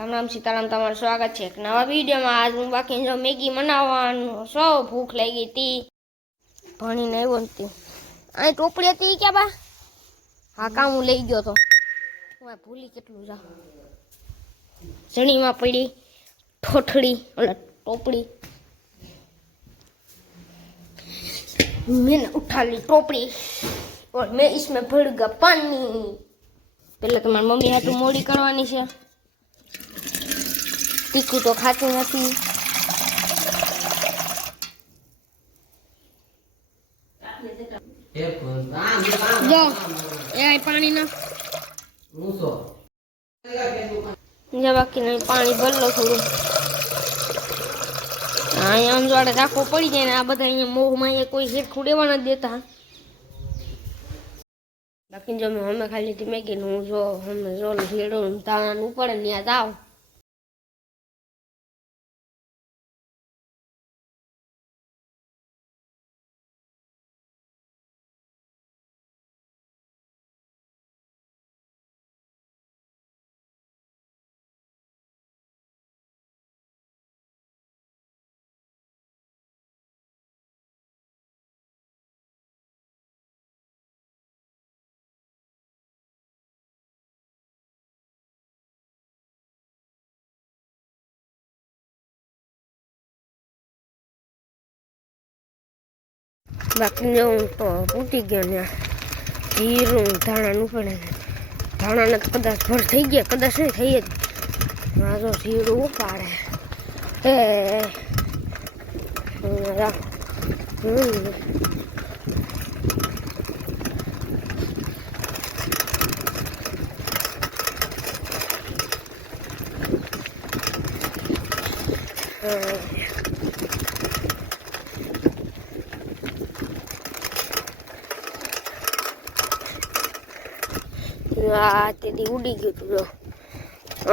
રામ રામ સીતારામ, તમારું સ્વાગત છે એક નવા વિડીયોમાં। આજ હું બાકી જો મેગી બનાવવાનું સો ભૂખ લાગી હતી, ભણીને આવ્યો નથી। અહીં ટોપડી હતી ક્યાં બા? હા કામ હું લઈ ગયો તો હું ભૂલી કેટલું જા જણીમાં પડી ઠોઠડી ઓલા टोपड़ी। मैंने उठा ली टोपड़ी और मैं इसमें भरूंगा पानी। पहले तो मारी मम्मी हाथू मोड़ी करवानी है, तीखू तो खाती नहीं। जो ये पानी ना जब बाकी नहीं पानी भर लो थोड़ू। आम जोड़े राखो पड़ी जाए ने आ बधा अहीं मोह में कोई हेरखू देवा न देता। बाकी जो मैं हमें खाली थी मैगी हूँ जो हमें जो झेड़ो दाना ऊपर नहीं जाओ। बाकी जो तो फूटी गया ने जीरू धाणा नु पड़े धाणा ने कदाच भर थई गया कदाच नहीं थई ज आ जो जीरू उपाड़े ए या तेरी उड़ी गई तो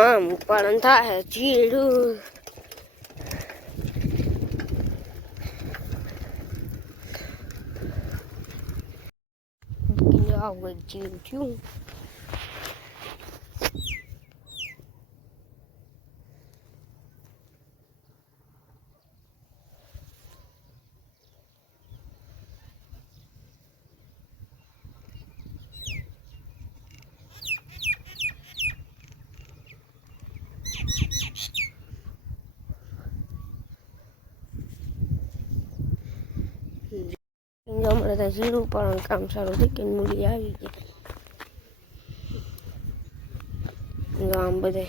आम पालन था है चीड़ू चीड़ू क्यों हमारे जीरू पालन काम सारू थी कि मूली आ गई आम बधे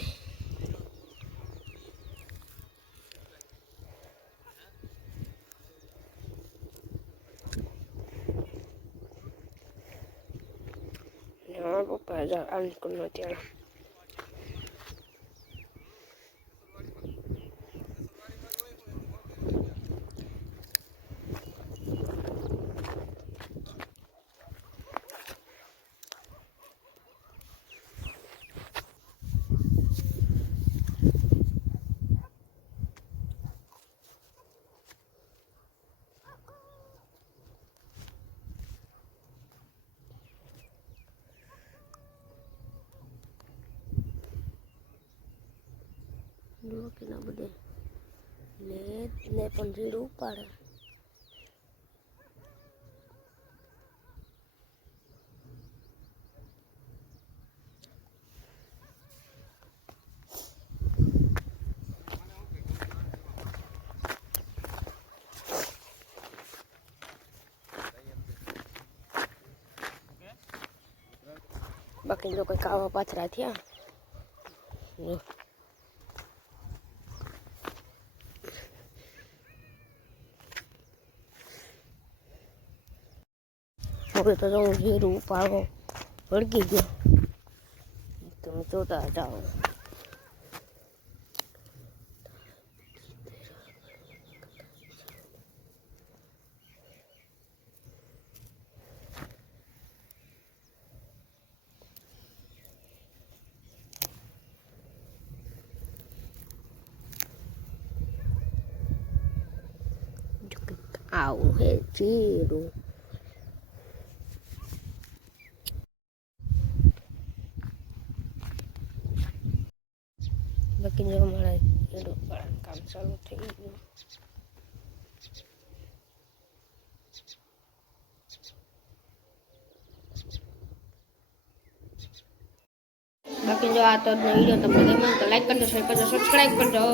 पप्पा जा अनुकूल त्याड़ा के ना बधे ने पण जीरू उपाड़े बाकी जो कोई कावा पाथरा थिया હવે તો હું જીરું ઉપાડો વળગી ગયો તમે જોતા જાઓ। આવું હે જીરું બાકી જો અમારા ખેડૂત વાળાનું કામ ચાલુ થઈ ગયું. બાકી જો આ તો વિડીયો તમને ગમ્યો તો લાઈક કરજો, શેર કરજો, સબસ્ક્રાઈબ કરજો.